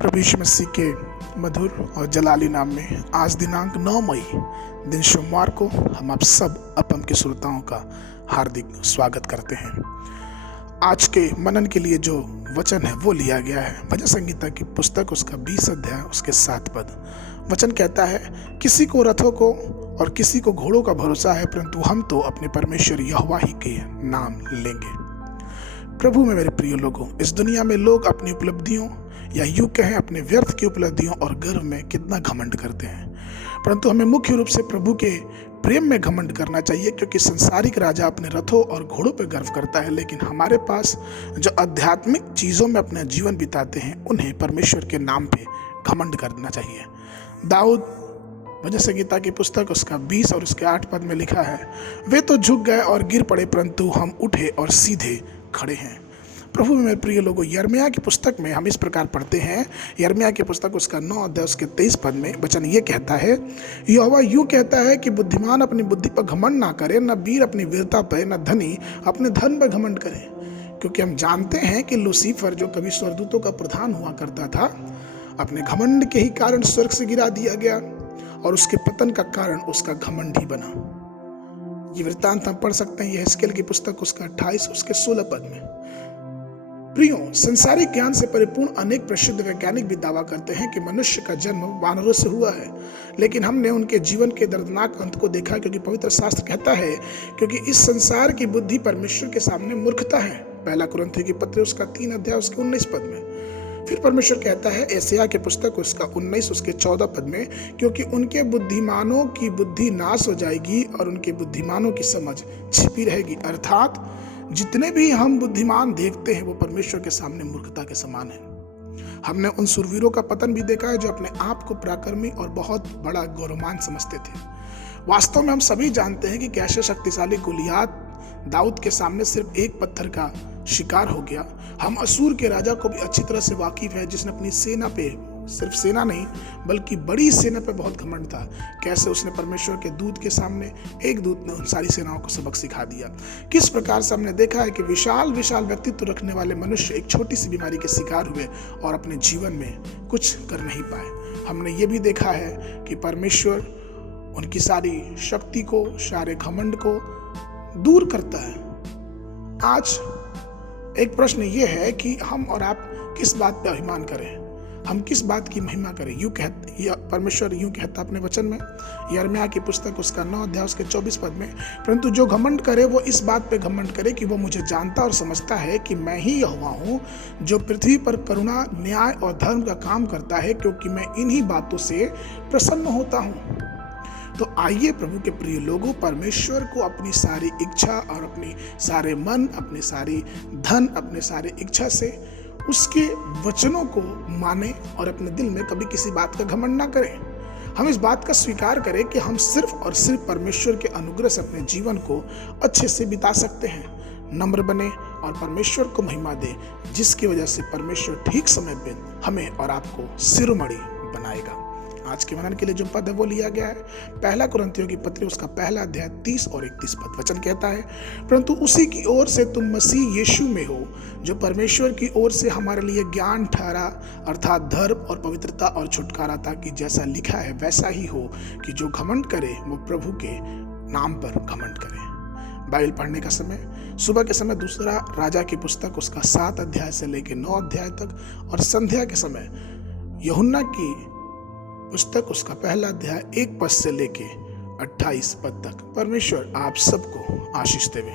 प्रभु यीशु मसीह के मधुर और जलाली नाम में आज दिनांक 9 मई दिन सोमवार को हम आप सब अपम के श्रोताओं का हार्दिक स्वागत करते हैं। आज के मनन के लिए जो वचन है वो लिया गया है भजन संगीता की पुस्तक उसका 20 अध्याय उसके 7 पद। वचन कहता है, किसी को रथों को और किसी को घोड़ों का भरोसा है, परंतु हम तो अपने परमेश्वर यहोवा ही के नाम लेंगे। प्रभु में मेरे प्रिय लोगों, इस दुनिया में लोग अपनी उपलब्धियों या यूं कहें अपने व्यर्थ की उपलब्धियों और गर्व में कितना घमंड करते हैं, परंतु हमें मुख्य रूप से प्रभु के प्रेम में घमंड करना चाहिए, क्योंकि संसारिक राजा अपने रथों और घोड़ों पर गर्व करता है, लेकिन हमारे पास जो आध्यात्मिक चीजों में अपना जीवन बिताते हैं उन्हें परमेश्वर के नाम पे घमंड करना चाहिए। दाऊद भजन संगीता की पुस्तक उसका 20 और उसके 8 पद में लिखा है, वे तो झुक गए और गिर पड़े, परंतु हम उठे और सीधे खड़े हैं। प्रभु में मेरे प्रिय लोगों, यिर्मयाह की पुस्तक में हम इस प्रकार पढ़ते हैं। यिर्मयाह की पुस्तक उसका 9 अध्याय उसके 23 पद में वचन ये कहता है, यहोवा यूं कहता है कि बुद्धिमान अपनी बुद्धि पर घमंड ना करे, न वीर अपनी वीरता पर, न धनी अपने धन पर घमंड करे। क्योंकि हम जानते हैं कि लूसीफर जो कभी स्वर्गदूतों का प्रधान हुआ करता था, अपने घमंड के ही कारण स्वर्ग से गिरा दिया गया और उसके पतन का कारण उसका घमंड ही बना। ये वृत्तांत हम पढ़ सकते हैं यहेजकेल की पुस्तक उसका 28 उसके 16 पद में। प्रियो, संसारिक ज्ञान से परिपूर्ण अनेक प्रसिद्ध वैज्ञानिक भी दावा करते हैं कि मनुष्य का जन्म वानरों से हुआ है, लेकिन हमने उनके जीवन के दर्दनाक अंत को देखा, क्योंकि पवित्र शास्त्र कहता है क्योंकि इस संसार की बुद्धि परमेश्वर के सामने मूर्खता है। पहला कुरिन्थियों की पत्री उसका 3 अध्याय उसके 19 पद में। फिर परमेश्वर कहता है यशायाह की पुस्तक उसका 19 उसके 14 पद में, क्योंकि उनके बुद्धिमानों की बुद्धि नाश हो जाएगी और उनके बुद्धिमानों की समझ छिपी रहेगी। अर्थात जितने भी हम बुद्धिमान देखते हैं वो परमेश्वर के सामने मूर्खता के समान है। हमने उन सुरवीरों का पतन भी देखा है जो अपने आप को पराक्रमी और बहुत बड़ा गौरवमान समझते थे। वास्तव में हम सभी जानते हैं कि कैसे शक्तिशाली गोलियात दाऊद के सामने सिर्फ एक पत्थर का शिकार हो गया। हम असूर के राजा को भी अच्छी तरह से वाकिफ है, जिसने अपनी सेना पे, सिर्फ सेना नहीं बल्कि बड़ी सेना पे बहुत घमंड था। कैसे उसने परमेश्वर के दूत के सामने, एक दूत ने उन सारी सेनाओं को सबक सिखा दिया। किस प्रकार से हमने देखा है कि विशाल विशाल व्यक्तित्व रखने वाले मनुष्य एक छोटी सी बीमारी के शिकार हुए और अपने जीवन में कुछ कर नहीं पाए। हमने ये भी देखा है कि परमेश्वर उनकी सारी शक्ति को, सारे घमंड को दूर करता है। आज एक प्रश्न ये है कि हम और आप किस बात पे अभिमान करें, हम किस बात की महिमा करें। परमेश्वर यूं कहता अपने वचन में, यिर्मयाह की पुस्तक उसका 9 अध्याय उसके 24 पद में, परंतु जो घमंड करे वो इस बात पे घमंड करे कि वो मुझे जानता और समझता है कि मैं ही यहोवा हूँ, जो पृथ्वी पर करुणा, न्याय और धर्म का काम करता है, क्योंकि मैं इन्हीं बातों से प्रसन्न होता हूँ। तो आइए प्रभु के प्रिय लोगों, परमेश्वर को अपनी सारी इच्छा और अपनी सारे मन, अपनी सारी धन, अपने सारे इच्छा से उसके वचनों को माने और अपने दिल में कभी किसी बात का घमंड ना करें। हम इस बात का स्वीकार करें कि हम सिर्फ और सिर्फ परमेश्वर के अनुग्रह से अपने जीवन को अच्छे से बिता सकते हैं। नम्र बने और परमेश्वर को महिमा दे, जिसकी वजह से परमेश्वर ठीक समय पे हमें और आपको शिरोमणि बनाएगा। आज के मनन के लिए जो पद है वो लिया गया है पहला कुरिन्थियों की पत्री उसका 1 अध्याय 30 और 31 पद। वचन कहता है, परंतु उसी की ओर से तुम मसीह यीशु में हो, जो परमेश्वर की ओर से हमारे लिए ज्ञान ठहरा, अर्थात धर्म और पवित्रता और छुटकारा, ताकि जैसा लिखा है वैसा ही हो कि जो घमंड करे वो प्रभु के नाम पर घमंड करे। बाइबल पढ़ने का समय सुबह के समय दूसरा राजा की पुस्तक उसका 7 अध्याय से लेकर 9 अध्याय तक, और संध्या के समय यूहन्ना की पुस्तक उसका 1 अध्याय 1 पद से लेके 28 पद तक। परमेश्वर आप सबको आशीष देवे।